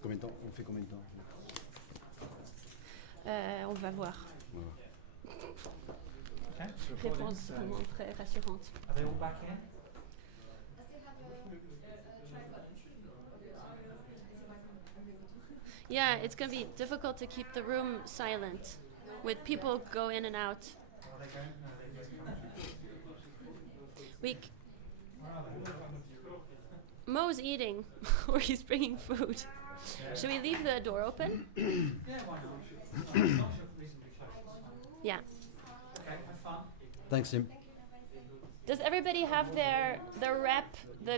Combien de temps? On fait combien de temps? On va voir. Okay, so Réponse vraiment très rassurante. are they all back in? Yeah, it's going to be difficult to keep the room silent with people go in and out. Are they going? No, they just come. We c- Where are they? Mo's eating or he's bringing food. Should we leave the door open? Yeah, why not? As long as you're reasonably close, it's fine. Yeah. Okay, have fun. Thanks, Tim. Does everybody have the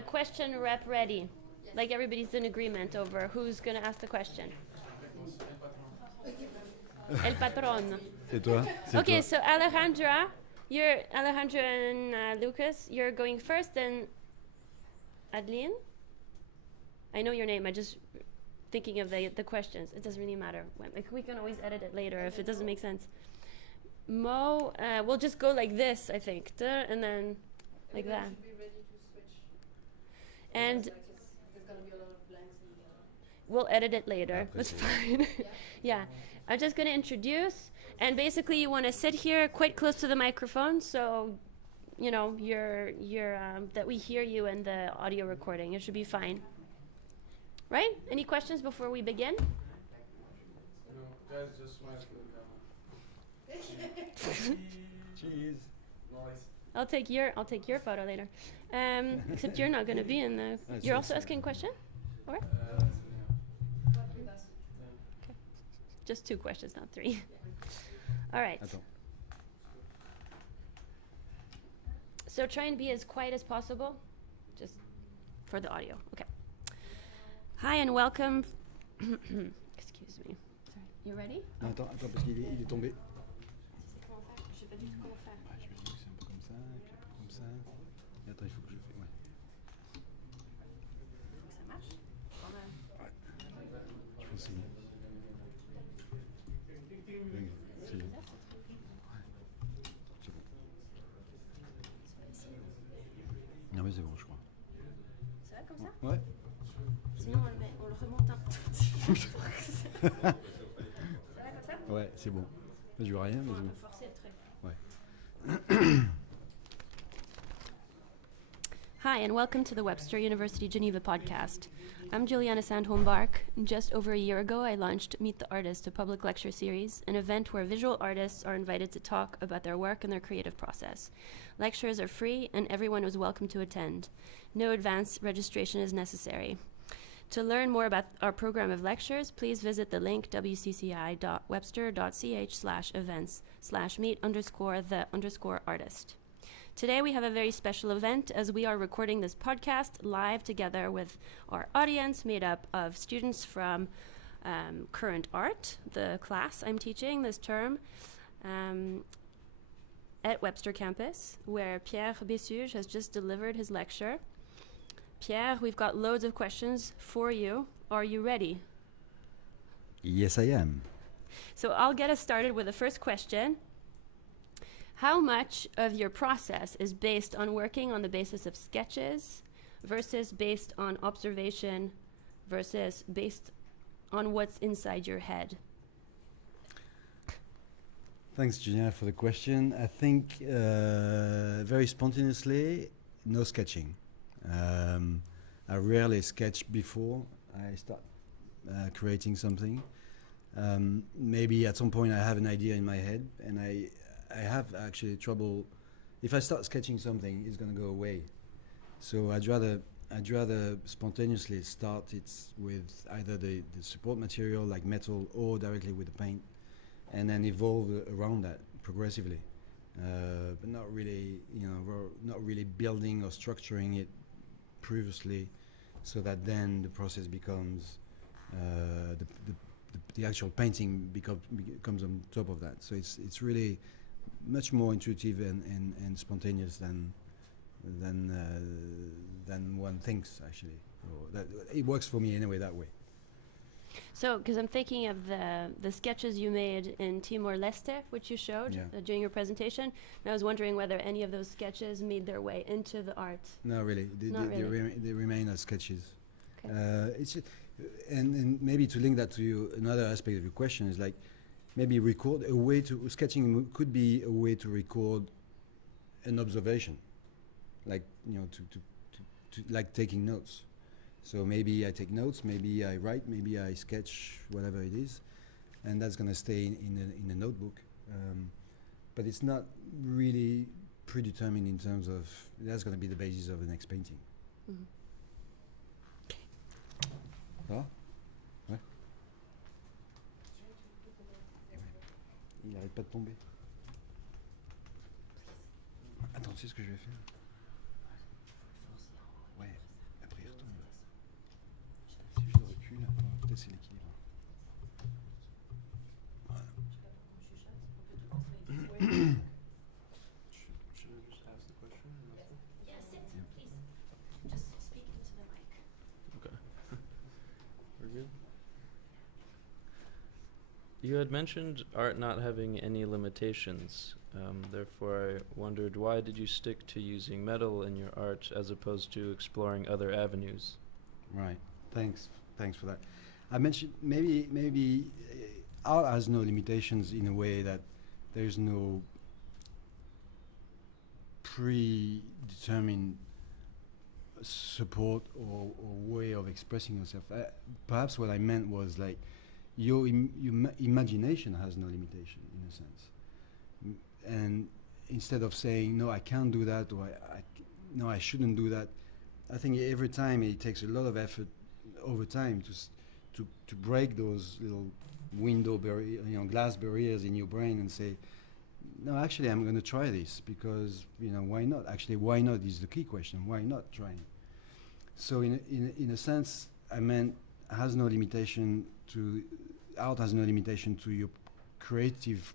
question rep ready? Like everybody's in agreement over who's going to ask the question. El patron. C'est toi? Okay, so Alejandra and Lucas, you're going first, and Adeline? I know your name, I just thinking of the questions. It doesn't really matter. Like, we can always edit it later if it doesn't make sense. Mo, we'll just go like this, I think. And then like that. Should be ready to switch. And There's gonna be a lot of blanks in the we'll edit it later. Yeah, That's fine. Yeah. I'm just going to introduce. And basically, you want to sit here quite close to the microphone, so you know you're that we hear you in the audio recording. It should be fine. Right? Any questions before we begin? No, guys, just smile for the camera. Cheese. Nice. I'll take your photo later. Except you're not going to be in the. You're also asking a question. All right. Just 2 questions, not 3. All right. Attends. So try and be as quiet as possible, just for the audio. Okay. Hi and welcome. Excuse me. Sorry. You ready? Non, attends, parce qu'il est tombé. Je sais comment faire. Je sais pas du tout comment faire. Ouais, je me dis que c'est un peu comme ça, et puis après comme ça. Et attends, il faut que je fasse. Ouais. Ça marche? Je pense que c'est bon. Dingue, c'est bon. Ouais. C'est bon. Non, mais c'est bon, je crois. Ça va comme ça? Ouais. Sinon on le remonte un tout petit peu. Ça va comme ça? Ouais, c'est bon. Je vois rien, mais On c'est peut bon. forcer le trait. Ouais. Hi, and welcome to the Webster University Geneva podcast. I'm Juliana Sandholm-Bark. Just over a year ago, I launched Meet the Artist, a public lecture series, an event where visual artists are invited to talk about their work and their creative process. Lectures are free, and everyone is welcome to attend. No advance registration is necessary. To learn more about our program of lectures, please visit the link wcci.webster.ch/events/meet_the_artist. Today we have a very special event as we are recording this podcast live together with our audience made up of students from Current Art, the class I'm teaching this term, at Webster campus, where Pierre Bessuges has just delivered his lecture. Pierre, we've got loads of questions for you. Are you ready? Yes, I am. So I'll get us started with the first question. How much of your process is based on working on the basis of sketches versus based on observation versus based on what's inside your head? Thanks, Juliana, for the question. I think very spontaneously, no sketching. I rarely sketch before I start creating something. Maybe at some point I have an idea in my head, and I have actually trouble. If I start sketching something, it's going to go away. So I'd rather spontaneously start it with either the support material like metal or directly with the paint, and then evolve around that progressively. But not really, not really building or structuring it previously, so that then the process becomes the actual painting becomes on top of that. So it's really much more intuitive and spontaneous than one thinks, actually. Or that it works for me anyway that way. So, because I'm thinking of the sketches you made in Timor-Leste, which you showed during your presentation, and I was wondering whether any of those sketches made their way into the art. No, really. They remain as sketches. Okay. It's and maybe to link that to another aspect of your question is like maybe record a way to sketching could be a way to record an observation, like to like taking notes. So maybe I take notes, maybe I write, maybe I sketch, whatever it is, and that's going to stay in a notebook. But it's not really predetermined in terms of that's going to be the basis of the next painting. Mhm. Ah ouais. Il arrête pas de tomber. Attends, tu sais ce que je vais faire? Ouais, après il retombe. Si je le recule, peut-être c'est l'équilibre. Voilà. Should I just ask the question? Yes, please. Just speak into the mic. Okay. We're good. You had mentioned art not having any limitations. Therefore, I wondered, why did you stick to using metal in your art as opposed to exploring other avenues? Right. Thanks for that. I mentioned maybe art has no limitations in a way that there's no predetermined support or way of expressing yourself. Perhaps what I meant was like your imagination has no limitation in a sense. And instead of saying no, I can't do that, or no, I shouldn't do that, I think every time it takes a lot of effort over time to break those little glass barriers in your brain and say, no, actually, I'm going to try this because why not? Actually, why not is the key question. Why not trying? So in a sense, I meant art has no limitation to your creative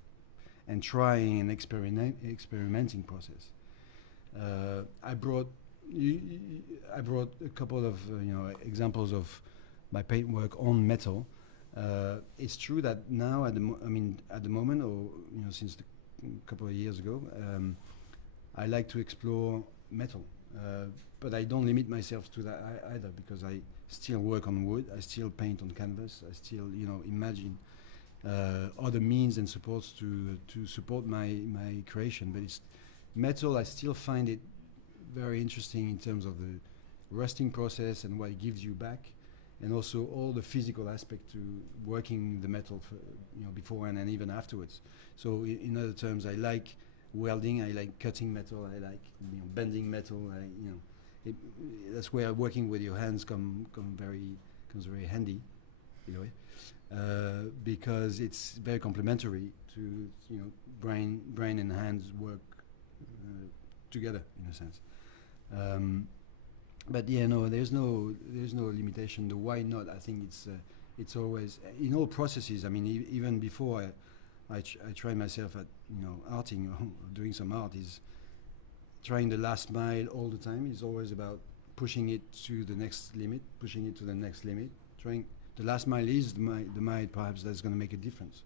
and trying and experimenting process. I brought a couple of examples of my paint work on metal. It's true that now at the moment, or since a couple of years ago, I like to explore metal, but I don't limit myself to that either, because I still work on wood, I still paint on canvas, I still imagine other means and supports to support my creation. But it's metal, I still find it very interesting in terms of the rusting process and what it gives you back, and also all the physical aspect to working the metal beforehand and even afterwards. So in other terms, I like welding, I like cutting metal, I like bending metal. That's where working with your hands comes very handy, in a way, because it's very complementary to brain and hands work together in a sense. But there's no limitation. The why not? I think it's always in all processes. I mean, even before I try myself at arting or doing some art, is trying the last mile all the time. Is always about pushing it to the next limit, pushing it to the next limit. Trying the last mile is the mile perhaps that's going to make a difference.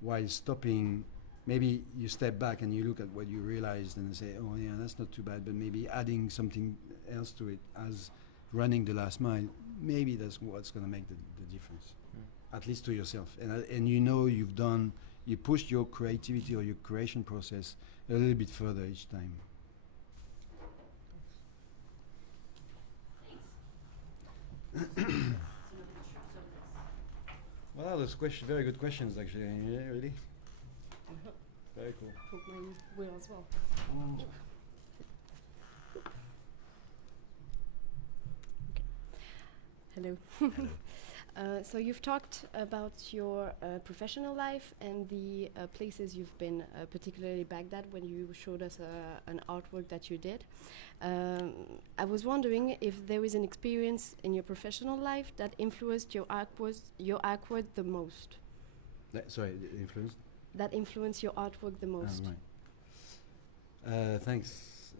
While stopping, maybe you step back and you look at what you realized and say, oh yeah, that's not too bad, but maybe adding something else to it as running the last mile, maybe that's what's going to make the difference, at least to yourself. And you pushed your creativity or your creation process a little bit further each time. Well, those very good questions actually. Yeah, really. Very cool. Hope mine will as well. Oh. Hello. So you've talked about your professional life and the places you've been, particularly Baghdad, when you showed us an artwork that you did. I was wondering if there is an experience in your professional life that influenced your artwork the most. Sorry, influenced? That influenced your artwork the most. Right. Thanks.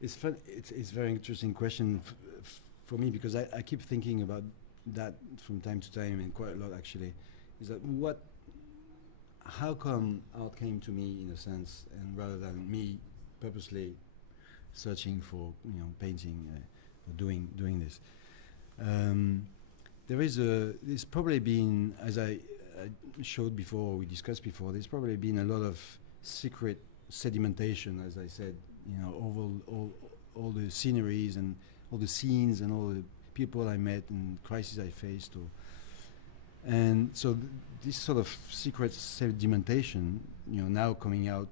It's fun. It's a very interesting question for me, because I keep thinking about that from time to time, and quite a lot actually. Is that how come art came to me in a sense, and rather than me purposely searching for painting or doing this. There's probably been, as I showed before, we discussed before, there's probably been a lot of secret sedimentation, as I said, over all the sceneries and all the scenes and all the people I met and crises I faced. And so this sort of secret sedimentation, now coming out,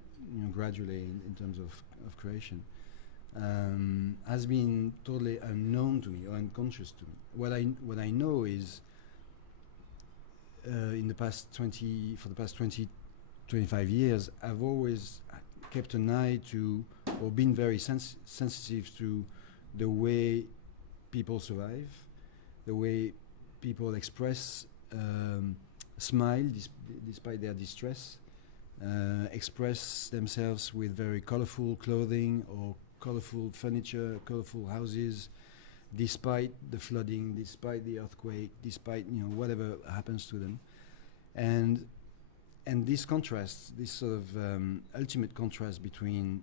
gradually in terms of creation, has been totally unknown to me or unconscious to me. What I know is for the past 20, 25 years, I've always kept an eye to, or been very sensitive to the way people survive, the way people express, smile despite their distress, express themselves with very colorful clothing or colorful furniture, colorful houses, despite the flooding, despite the earthquake, despite whatever happens to them, and this contrast, this sort of ultimate contrast between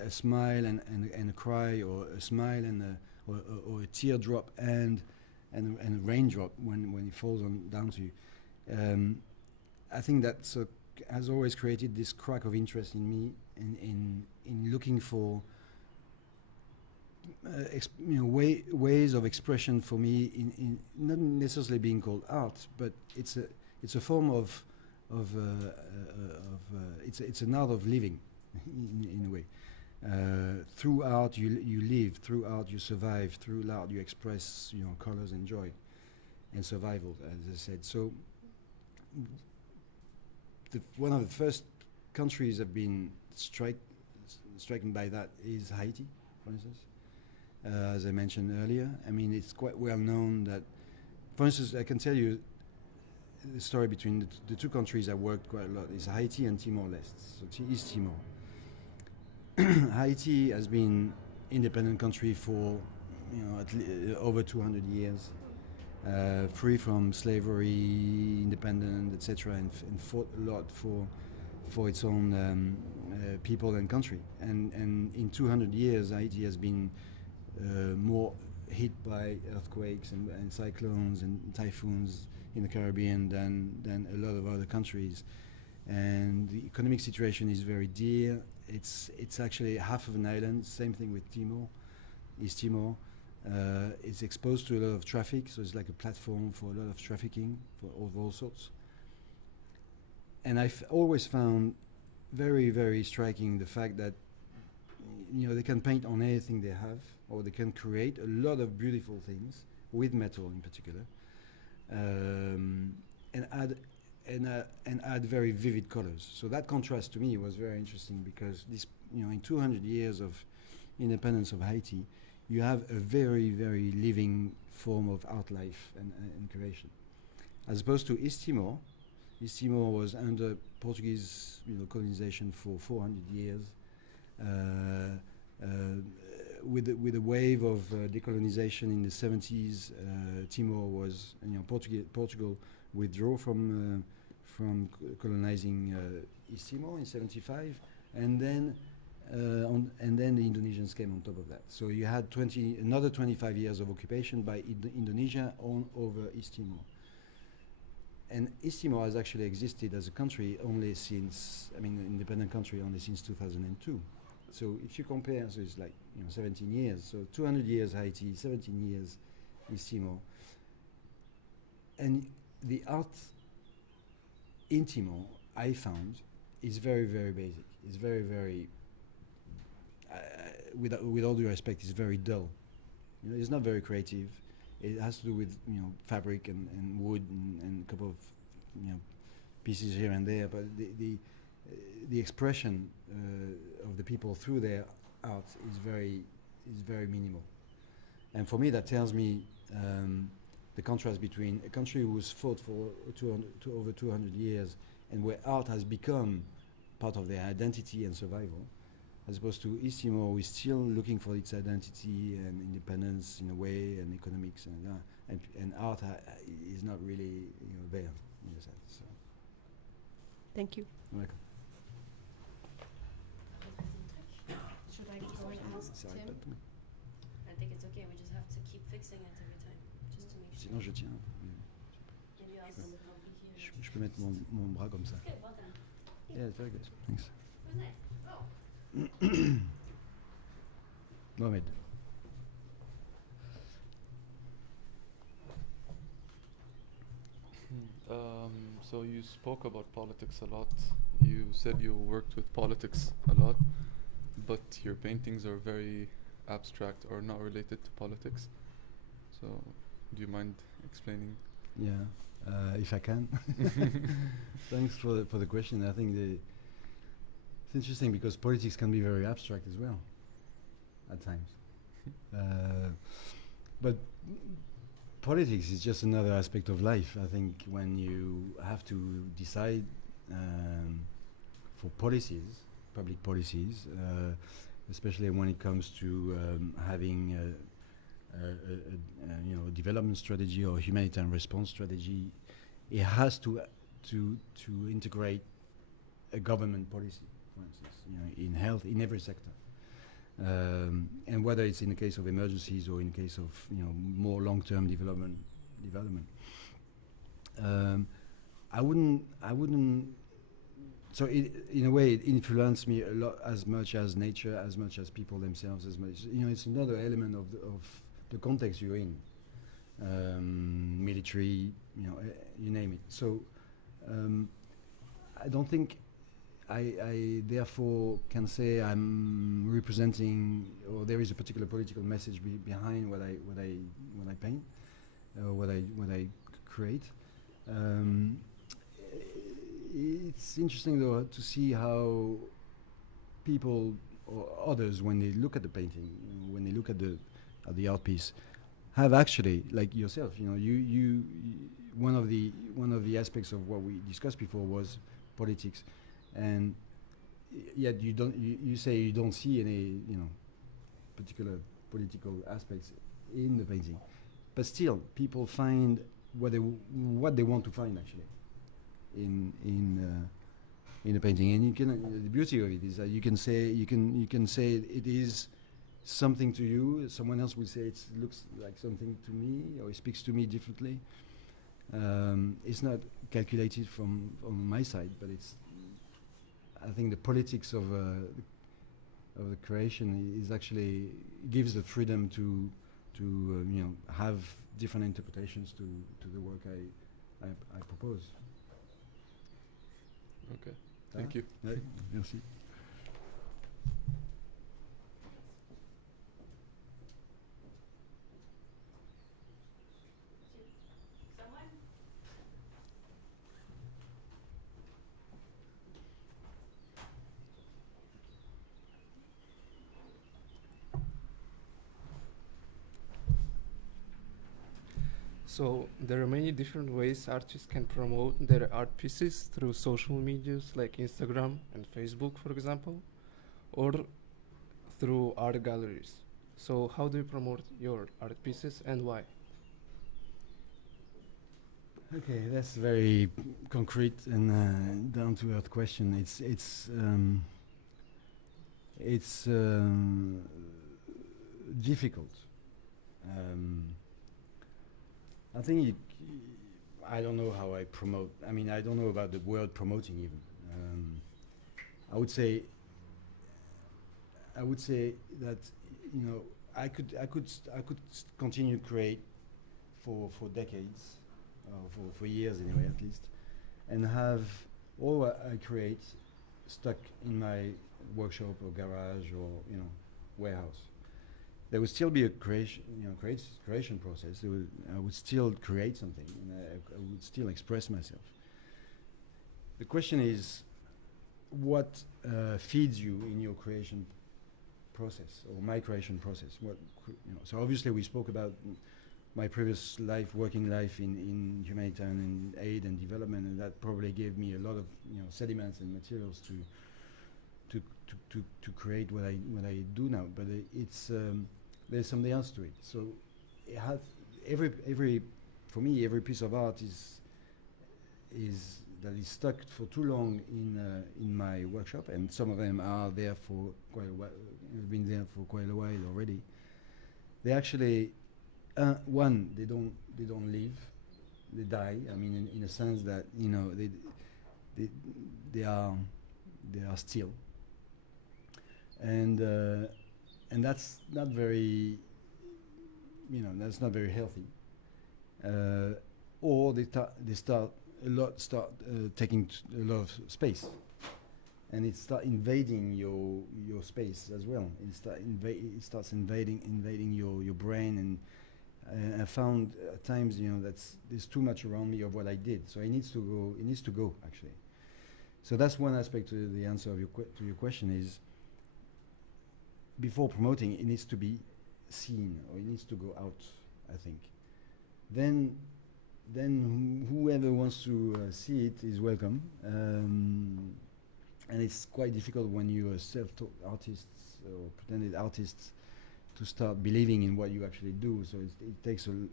a smile and a cry, or a smile and or a teardrop and a raindrop when it falls down to you. I think that has always created this crack of interest in me in looking for ways of expression for me in not necessarily being called art, but it's a form of it's an art of living in a way. Through art you live, through art you survive, through art you express colors and joy and survival, as I said. So one of the first countries I've been stricken by that is Haiti, for instance. As I mentioned earlier, I mean, it's quite well known that, for instance, I can tell you the story between the two countries I worked quite a lot is Haiti and Timor-Leste, so East Timor. Haiti has been independent country for over 200 years, free from slavery, independent, etc., and fought a lot for its own people and country. And in 200 years, Haiti has been more hit by earthquakes and cyclones and typhoons in the Caribbean than a lot of other countries. And the economic situation is very dear. It's actually half of an island. Same thing with East Timor. It's exposed to a lot of traffic, so it's like a platform for a lot of trafficking of all sorts. And I've always found very, very striking the fact that they can paint on anything they have, or they can create a lot of beautiful things with metal in particular, and add very vivid colors. So that contrast to me was very interesting, because this, in 200 years of independence of Haiti, you have a very, very living form of art life and creation, as opposed to East Timor. East Timor was under Portuguese colonization for 400 years. With a wave of decolonization in the 70s, Timor was, Portugal withdrew from colonizing East Timor in 75, and then the Indonesians came on top of that. So you had another 25 years of occupation by Indonesia over East Timor. And East Timor has actually existed as a country only since, independent country only since 2002. So if you compare, so it's like 17 years. So 200 years Haiti, 17 years East Timor. And the art in Timor, I found, is very, very basic. It's very, very, with all due respect, it's very dull. It's not very creative. It has to do with fabric and wood and a couple of pieces here and there. But the expression of the people through their art is very minimal. And for me, that tells me the contrast between a country who's fought for over 200 years and where art has become part of their identity and survival, as opposed to East Timor, who is still looking for its identity and independence in a way, and economics, and art is not really there in a sense. So. Thank you. Welcome. should I go and ask Ça arrête Tim? pas de tomber. I think it's okay. We just have to keep fixing it every time, just to make sure. Sinon, je tiens. Maybe I'll help you here. Je peux mettre mon bras comme ça. Good, well done. Yeah, it's very good. Thanks. Who's next? Oh. Mohamed. So you spoke about politics a lot. You said you worked with politics a lot, but your paintings are very abstract or not related to politics. So do you mind explaining? Yeah, if I can. Thanks for the question. I think it's interesting because politics can be very abstract as well, at times. But politics is just another aspect of life. I think when you have to decide for policies, public policies, especially when it comes to having a development strategy or humanitarian response strategy, it has to integrate a government policy, for instance, in health, in every sector. And whether it's in the case of emergencies or in the case of more long-term development. I wouldn't. So in a way, it influenced me a lot, as much as nature, as much as people themselves, as much. It's another element of the context you're in. Military, you name it. So I don't think I therefore can say I'm representing, or there is a particular political message behind what I paint, what I create. It's interesting though to see how people or others, when they look at the painting, when they look at the art piece, have actually, like yourself, you one of the aspects of what we discussed before was politics. And yet you say you don't see any particular political aspects in the painting, but still people find what they want to find actually in the painting. And you can the beauty of it is that you can say it is something to you. Someone else will say it looks like something to me, or it speaks to me differently. It's not calculated from on my side, but I think the politics of the creation is actually gives the freedom to have different interpretations to the work I propose. Okay, thank you. Ouais, merci. So there are many different ways artists can promote their art pieces through social medias like Instagram and Facebook, for example, or through art galleries. So how do you promote your art pieces and why? Okay, that's a very concrete and down-to-earth question. It's difficult. I think I don't know how I promote. I mean, I don't know about the word promoting even. I would say that I could continue to create for decades, for years anyway at least, and have all what I create stuck in my workshop or garage or warehouse. There would still be a creation process. I would still create something, and I would still express myself. The question is, what feeds you in your creation process or my creation process? So obviously we spoke about my previous working life in humanitarian aid and development, and that probably gave me a lot of sediments and materials to create what I do now. But there's something else to it. So it has for me every piece of art is that is stuck for too long in my workshop, and some of them are there for quite a while, been there for quite a while already. They actually, one, they don't live, they die. I mean, in a sense that they are still, and that's not very, that's not very healthy. Or they start taking a lot of space, and it starts invading your space as well. It starts invading your brain, and I found at times there's too much around me of what I did, so it needs to go actually. So that's one aspect to the answer of to your question is, before promoting, it needs to be seen, or it needs to go out, I think. Then whoever wants to see it is welcome. And it's quite difficult when you are self-taught artists or pretended artists to start believing in what you actually do. So it takes a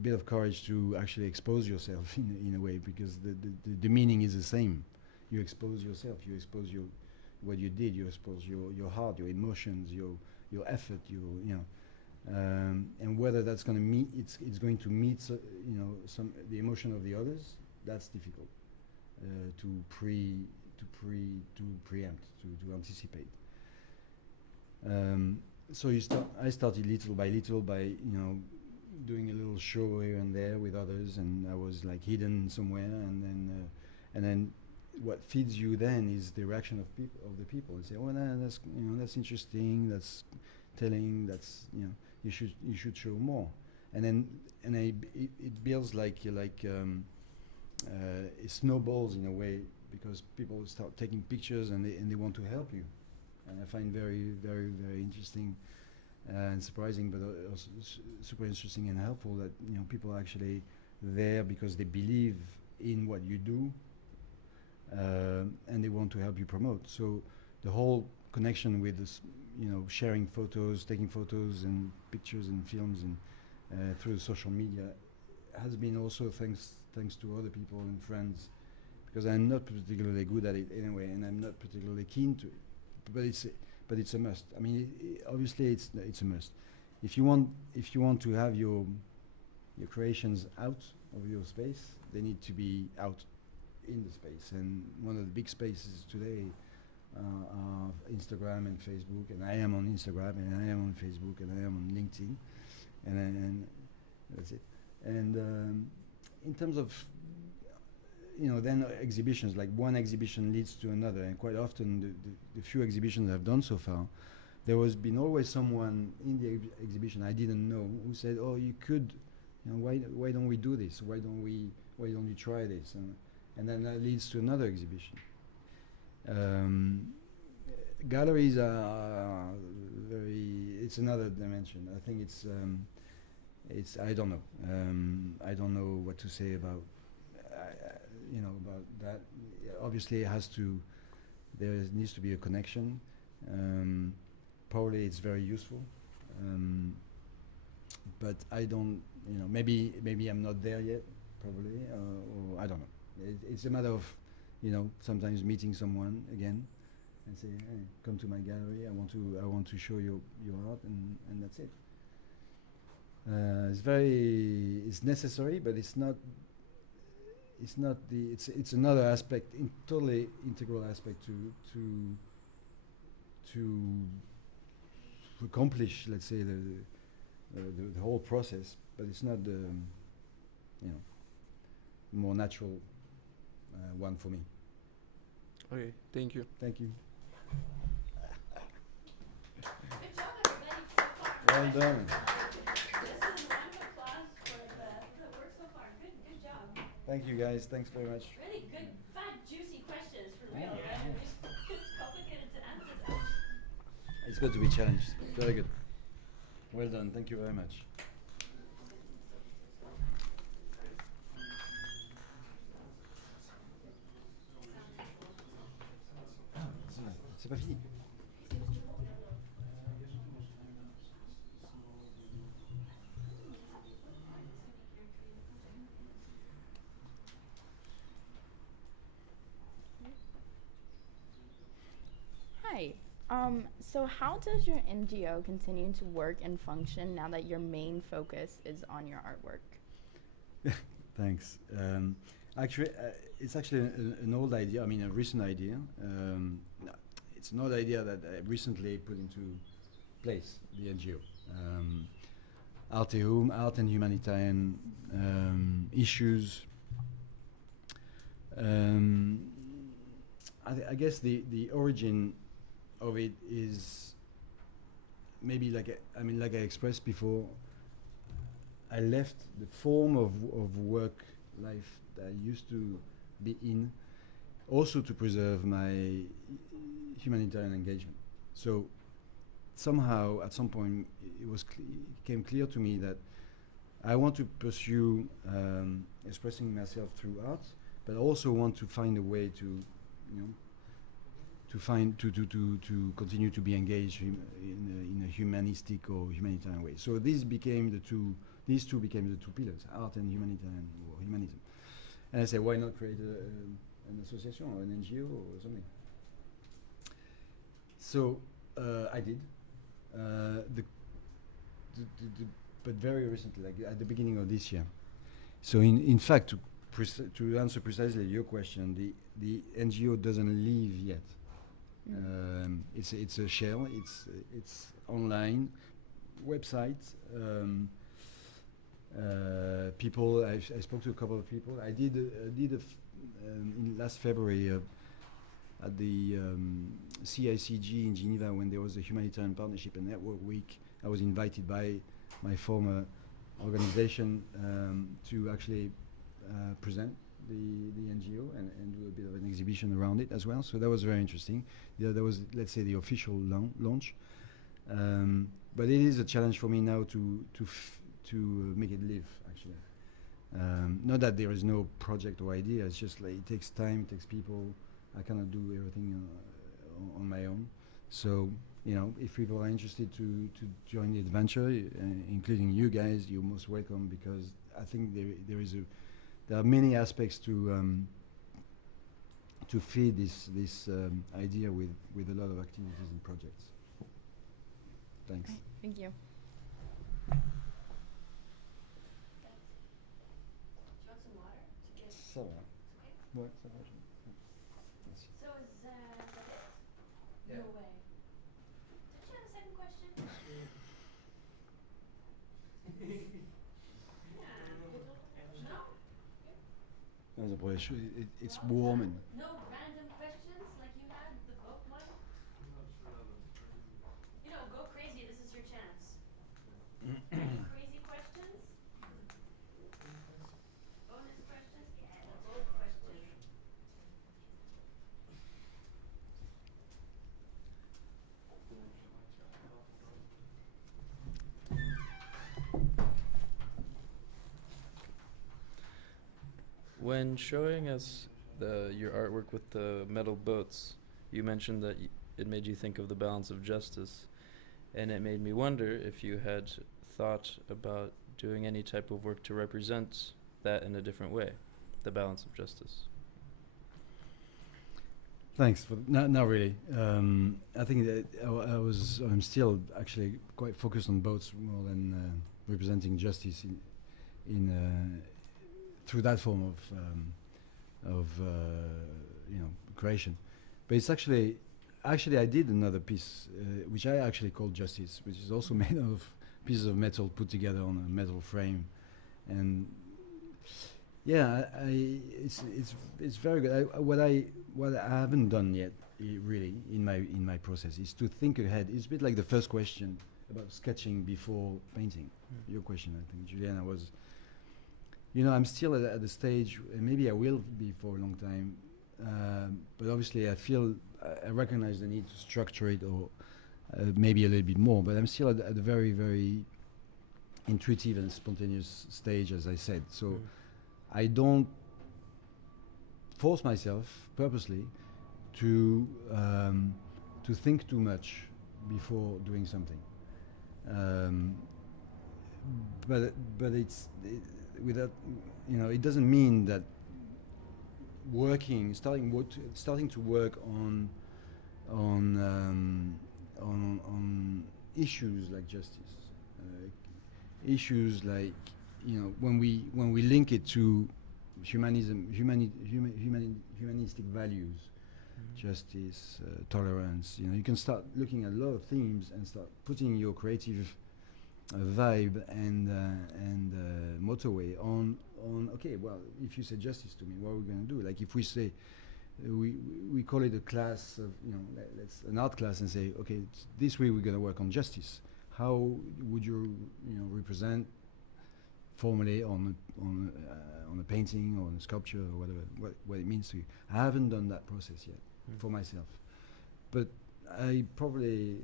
bit of courage to actually expose yourself in a way, because the meaning is the same. You expose yourself, you expose what you did, you expose your heart, your emotions, your effort, and whether that's going to meet, it's going to meet the emotion of the others. That's difficult to preempt, to anticipate. So I started little by little by doing a little show here and there with others, and I was like hidden somewhere, and then what feeds you then is the reaction of the people. They say, "Oh, that's interesting. That's telling. That's you should show more." And it builds like it snowballs in a way, because people start taking pictures and they want to help you, and I find very, very, very interesting and surprising, but also super interesting and helpful that people are actually there because they believe in what you do, and they want to help you promote. So the whole connection with this, sharing photos, taking photos and pictures and films and through social media has been also thanks to other people and friends, because I'm not particularly good at it anyway, and I'm not particularly keen to it. But it's a must. I mean, obviously it's a must. If you want to have your creations out of your space, they need to be out in the space. And one of the big spaces today are Instagram and Facebook, and I am on Instagram, and I am on Facebook, and I am on LinkedIn, and that's it. And in terms of then exhibitions, like one exhibition leads to another, and quite often the few exhibitions I've done so far, there has been always someone in the exhibition I didn't know who said, "Oh, you could, why don't we do this? Why don't you try this?" And then that leads to another exhibition. Galleries are it's another dimension. I think it's I don't know. I don't know what to say about about that. Obviously, there needs to be a connection. Probably it's very useful, but I don't. Maybe I'm not there yet. Probably, or I don't know. It's a matter of sometimes meeting someone again and say, "Hey, come to my gallery. I want to show you your art," and that's it. It's necessary, but it's not it's another aspect, totally integral aspect to accomplish, let's say, the whole process, but it's not the more natural one for me. Okay, thank you. Thank you. Good job, everybody, so far. Well done. This is a round of applause for the work so far. Good job. Thank you, guys. Thanks very much. Really good, fat, juicy questions for real, right? It's complicated to answer them. It's good to be challenged. Very good. Well done. Thank you very much. C'est pas fini. So how does your NGO continue to work and function now that your main focus is on your artwork? Thanks. Actually, it's actually an old idea. I mean, a recent idea. No, it's an old idea that I recently put into place. The NGO, art and humanitarian issues. I guess the origin of it is maybe like I expressed before. I left the form of work life that I used to be in, also to preserve my humanitarian engagement. So somehow, at some point, it became clear to me that I want to pursue expressing myself through art, but also want to find a way to, to continue to be engaged in a humanistic or humanitarian way. So these two became the two pillars, art and humanitarian or humanism. And I said, why not create an association or an NGO or something? So I did. But very recently, like at the beginning of this year. So in fact, to answer precisely your question, the NGO doesn't live yet. It's a shell. It's online website. People. I spoke to a couple of people. I did in last February at the CICG in Geneva when there was a humanitarian partnership and network week. I was invited by my former organization to actually present the NGO and do a bit of an exhibition around it as well. So that was very interesting. That was, let's say, the official launch. But it is a challenge for me now to make it live, actually. Not that there is no project or idea. It's just like it takes time, it takes people. I cannot do everything on my own. So, if people are interested to join the adventure, including you guys, you're most welcome, because I think there are many aspects to feed this idea with a lot of activities and projects. Thanks. Right, thank you. Do you want some water? Ça va. Ouais, ça va. Merci. So is that it? Yeah. No way. Did you have a second question? No? It's warm and No random questions like you had the book one? Go crazy. This is your chance. Any crazy questions? Bonus questions? Yeah, the bold question. When showing us your artwork with the metal boats, you mentioned that it made you think of the balance of justice, and it made me wonder if you had thought about doing any type of work to represent that in a different way, the balance of justice. thanks for not really. I think that I'm still actually quite focused on boats more than representing justice in through that form of creation. But it's actually I did another piece which I actually called Justice, which is also made of pieces of metal put together on a metal frame, and yeah, it's very good. What I haven't done yet, really, in my process, is to think ahead. It's a bit like the first question about sketching before painting. Your question, I think, Juliana, was. I'm still at the stage, and maybe I will be for a long time. But obviously, I recognize the need to structure it, or maybe a little bit more. But I'm still at a very, very intuitive and spontaneous stage, as I said. So I don't force myself purposely to think too much before doing something. But it's without, it doesn't mean that starting to work on on issues like justice, issues like, you know, when we link it to humanistic values, justice, tolerance. You know, you can start looking at a lot of themes and start putting your creative vibe and motorway on. Okay, well, if you say justice to me, what are we going to do? Like if we say we call it a class of, you know, let's an art class and say, okay, this way we're going to work on justice. How would you represent formally on a painting or on a sculpture or whatever, what it means to you? I haven't done that process yet for myself, but I probably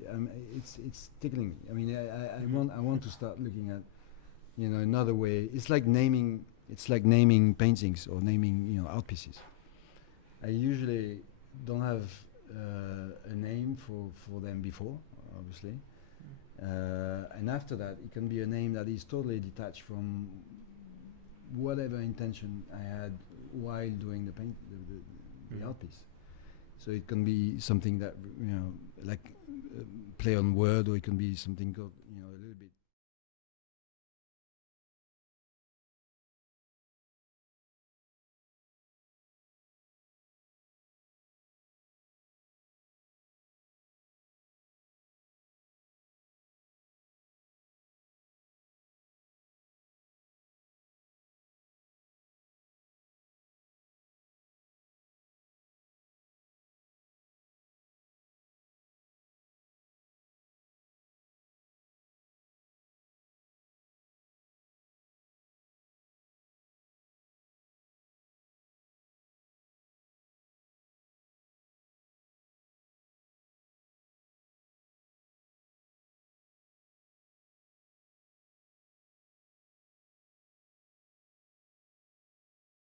it's tickling me. I mean, I want to start looking at, you know, another way. It's like naming paintings or naming, you know, art pieces. I usually don't have a name for them before, obviously. And after that, it can be a name that is totally detached from whatever intention I had while doing the art piece. So it can be something that, you know, like play on word, or it can be something called, you know, a little bit